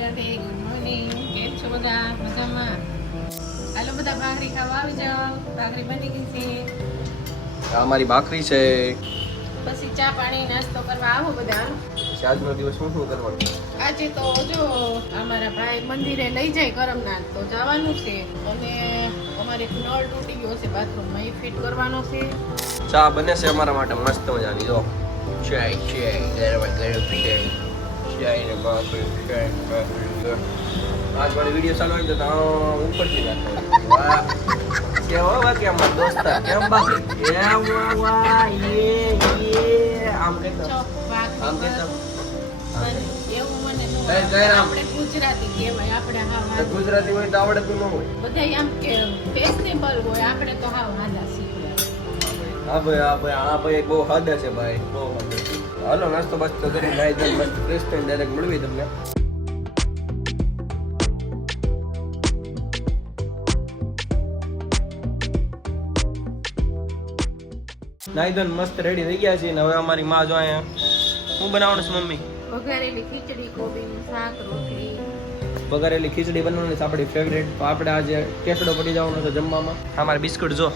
Radhe good morning કેમ છો બધા? મજામાં? હાલો બધા ભાખરી ખાવા આવી જાઓ. ભાખરી બની ગઈ છે. અમારી ભાખરી છે. પછી ચા પાણી નાસ્તો કરવા આવો બધા. આજનો દિવસ શું શું કરવાનું? આજે તો જો અમારા ભાઈ મંદિરે લઈ જાય કરમનાથ તો જવાનું છે. અને અમારે નળ તૂટી ગયો છે બાથરૂમમાં એ ફિટ કરવાનો છે. ચા બને છે અમારા માટે મસ્ત મજાની જો. ચાય ચાય ગરમ ગરમ ચાય ભાખરી આજ વાળી વીડિયો ચાલુ હોય તો ઉપરથી નાખો વાહ. કેવો વાહ કેમ દોસ્તા કેમ બાકી કેમ વાહ વાહ યે યે આમ કેતો ચો, આમ કેતો ભાખરી એવું મને ન કઈ- કઈ રામ? આપણે ગુજરાતી હોય તો આવડે તો ન હોય. બધા આમ કે ફેશનેબલ હોય આપણે તો હાવ હાદા શીખવાય હા ભાઈ હા ભાઈ હા ભાઈ બહુ હદ છે ભાઈ બહુ હદ છે. હાલો નાસ્તો બાસ્તો કરી નાઈ ધોઈને મસ્ત ફ્રેશ થઈને ડાયરેક્ટ મળવી તમને. નાઈ મસ્ત રેડી થઈ ગયા છે ને હવે અમારી માં જો અહીંયા હું બનાવવાનું છે મમ્મી? વઘારેલી ખીચડી કોબીનું શાક રોટલી. વઘારેલી ખીચડી બનાવવાની છે આપણી ફેવરેટ તો આપણે આજે કેસડો પડી જવાનો છે જમવામાં. અમારે મારે બિસ્કુટ જો.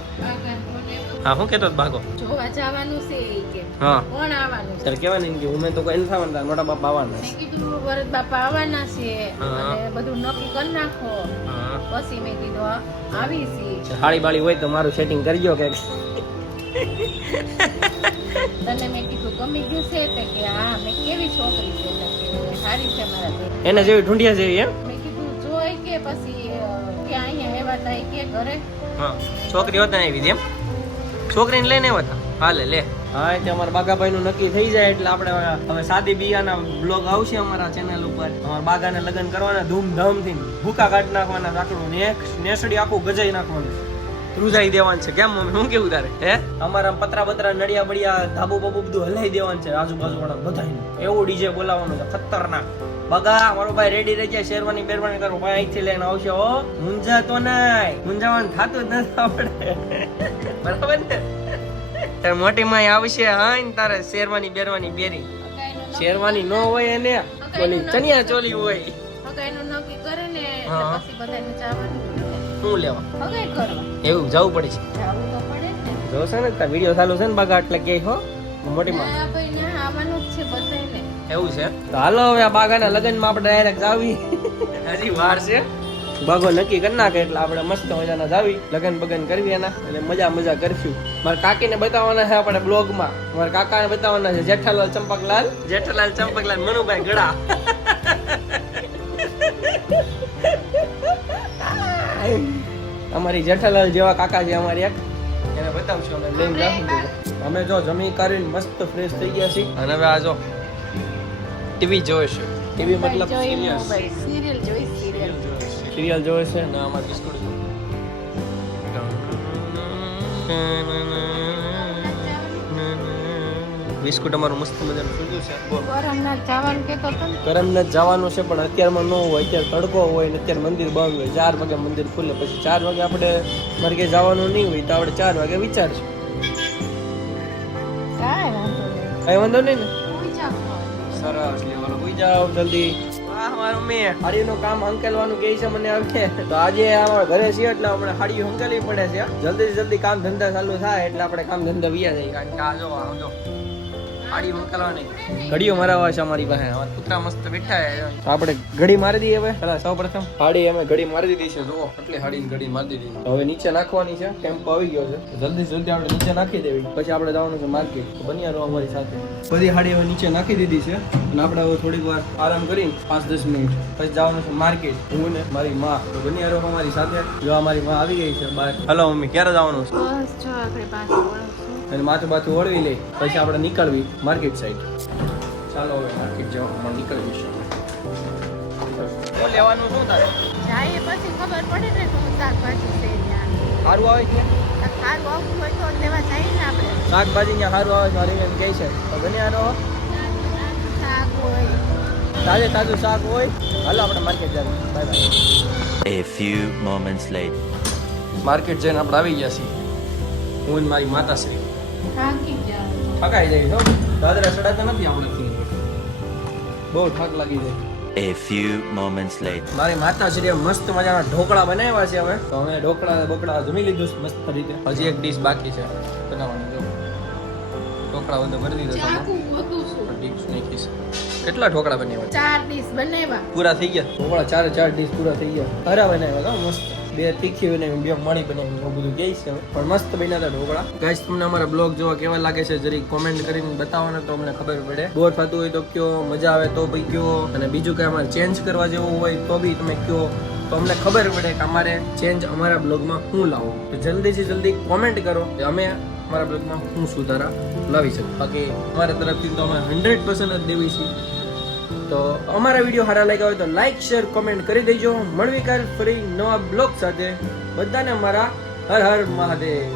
હા હું કેતો ભાગો. જોવા જવાનું છે કે હા. કોણ આવવાનું છે? કહેવાય કે હું તો કોઈ થવાના મોટા બાપા આવવાના મેં કીધું વરદ બાપા આવવાના છે. અને બધું નક્કી કરી નાખો. પછી મેં કીધું આવી છે હાળી બાળી હોય તો મારું સેટિંગ કરજો કે તને મેં કીધું ગમી ગયું છે તે કે હા મેં કેવી છોકરી છે સારી છે મારા એને જેવી ઢૂંઢિયા જેવી એમ? મેં કીધું જોઈ કે પછી કે અહીંયા એવા થાય કે ઘરે? હા. છોકરી હોતા આવી એમ? છોકરીને લઈને આવ્યા હતા? હાલે, લે. હા એટલે અમારા બાગાભાઈ નું નક્કી થઈ જાય એટલે આપણે હવે સાદી બિયાના બ્લોગ આવશે અમારા ચેનલ ઉપર. અમારા બાગાને લગ્ન કરવાના ધૂમધામથી ભૂકા કાઢી નાખવાના ને નેસડી આખું ગજાઈ નાખવાનું. ધ્રુજાઈ દેવાનું છે. કેમ મમ્મી? શું કેવું તારે? હે? અમારા પતરા બતરા નડિયા બડિયા ધાબુ બાબુ બધું હલાઈ દેવાનું છે. આજુબાજુ વાળા બધાને એવું ડીજે બોલાવવાનું છે. ખતરનાક. બગા મારો ભાઈ રેડી રહી જાય શેરવાની બેરવાની કરો. ભાઈ અહીંથી લઈને આવશે હો. મુંજા તો નાય. મુંજાવાનું થતું જ નથી આપણે. બરાબર ને? તારે મોટી માં આવશે હા તારે શેરવાની બેરવાની બેરી. શેરવાની ન હોય એને ઓલી ચણિયા ચોલી હોય. એનું નક્કી કરે ને હા. પછી બધાને જવાનું શું લેવા? કરવા. એવું જવું પડે છે. જાવું તો પડે ને. જોશે ને તાર વીડિયો ચાલુ છે ને બાગા એટલે કે હો મોટી માં ના ભાઈ ના આવવાનું જ છે બધાને એવું છે? તો હાલો હવે આ બાગાના લગનમાં આપણે ડાયરેક્ટ જાવી. હજી વાર છે? બાગો નક્કી કરી નાખે એટલે આપણે મસ્ત મજાના જાવી. લગન બગન કરવી એના અને મજા મજા કરશું. મારા કાકીને બતાવવાના છે આપણે બ્લોગમાં. મારા કાકાને બતાવવાના છે જેઠાલાલ ચંપકલાલ. જેઠાલાલ ચંપકલાલ મનુભાઈ ગળા. અમારી જેઠાલાલ જેવા કાકા છે અમારી એક. એને બતાવશું અમે લઈને અમે જો જમી કરીને મસ્ત ફ્રેશ થઈ ગયા છીએ. અને હવે આ જો ટીવી જોઈશું ટીવી મતલબ સિરિયલ સિરિયલ જોઈ સિરિયલ સિરિયલ જોવે છે. ને બિસ્કુટ બિસ્કુટ અમારું મસ્ત મજાનું સુજ્યું છે. કરમનાથ જવાનું કરમનાથ છે પણ અત્યારમાં ન હોય અત્યારે તડકો હોય ને અત્યારે મંદિર બંધ હોય. ચાર વાગે મંદિર ખુલે પછી ચાર વાગે આપણે મારે જવાનું નહીં હોય તો આપણે ચાર વાગે વિચારશું. કાંઈ વાંધો કઈ વાંધો નહીં ને? સરસ લેવાનો. કોઈ જાઓ જલ્દી. મેં હાડીનું કામ હંકેલવાનું કહે છે મને હવે. તો આજે અમારા ઘરે છીએ એટલે હમણાં હાડીઓ હંકેલવી પડે છે. જલ્દી જલ્દી કામ ધંધા ચાલુ થાય એટલે આપણે કામ ધંધા વિયા જાય કારણ કે આ જો આ જો. હાડી હંકેલવાની ઘડીઓ મરાવા છે અમારી પાસે. અમારા કૂતરા મસ્ત બેઠા છે. તો આપણે ઘડી મારી દઈએ હવે. પેલા સૌ પ્રથમ. હાડી અમે ઘડી મારી દીધી છે જુઓ. એટલી હાડી ઘડી મારી દીધી. હવે નીચે નાખવાની છે. ટેમ્પો આવી ગયો છે. જલ્દી જલ્દી આપણે નીચે નાખી દેવી. પછી આપણે જવાનું છે માર્કેટ. બન્યા રહો અમારી સાથે. બધી હાડી હવે નીચે નાખી દીધી છે. અને આપણે હવે થોડીક વાર આરામ કરીને પાંચ દસ મિનિટ પછી જવાનું છે માર્કેટ. હું ને મારી માં. તો બન્યા રહો અમારી સાથે. જો અમારી માં આવી ગઈ છે બહાર. હલો મમ્મી ક્યારે જવાનું છે? બસ જો આપણે પાસે વળશું અને માથું બાથું ઓળવી લઈ પછી આપણે નીકળવી માર્કેટ સાઈડ ચાલો હવે માર્કેટ જવા નીકળવી છે લેવાનું શું થાય જાય પછી ખબર પડે ને શું શાકભાજી છે સારું આવે છે? સારું આવતું હોય તો લેવા જાય ને આપણે. શાકભાજી ત્યાં સારું આવે છે કહે છે. તો બન્યા રહો શાક હોય. તાજે તાજું શાક હોય. હાલો આપણે માર્કેટ જઈએ. Bye bye A few moments later. Market જઈને આપણે આવી ગયા છીએ. હું ને મારી માતાશ્રી જાય નથી આપણે બહુ થાક લાગી જાય. A few moments later. મારી માતાશ્રીએ મસ્ત મજાના ઢોકળા બનાવ્યા છે હવે. તો અમે ઢોકળા બોકળા જમી લીધું મસ્ત રીતે. હજી એક ડીશ બાકી છે. બનાવવાની જો. ઢોકળા બધું ભરી દીધો કેટલા ઢોકળા બનાવ્યા? ચાર ડીશ બનાવ્યા. પૂરા થઈ ગયા. ઢોકળા ચાર ચાર ડીશ પૂરા થઈ ગયા. હરા બનાવ્યા હતા મસ્ત. બે તીખી બનાવી, બે મળી બનાવી, એવું બધું કહે છે. પણ મસ્ત બન્યા હતા ઢોકળા. ગાઈસ તમને અમારા બ્લોગ જોવા કેવા લાગે છે જરી કોમેન્ટ કરીને બતાવો તો અમને ખબર પડે. બોર થતું હોય તો કયો, મજા આવે તો ભાઈ કયો. અને બીજું કઈ અમારે ચેન્જ કરવા જેવું હોય તો બી તમે કયો. તો અમને ખબર પડે કે અમારે ચેન્જ અમારા બ્લોગમાં શું લાવો. તો જલ્દીથી જલ્દી કોમેન્ટ કરો કે અમે અમારા બ્લોગમાં શું સુધારા લાવી શકું. બાકી અમારા તરફથી તો અમે હંડ્રેડ પર્સન્ટ જ દેવી છીએ. તો અમારા વીડિયો સારા લાગ્યા હોય તો લાઈક શેર કોમેન્ટ કરી દેજો. મળવી કાલ ફરી નવા બ્લોગ સાથે. બધાને અમારા હર હર મહાદેવ.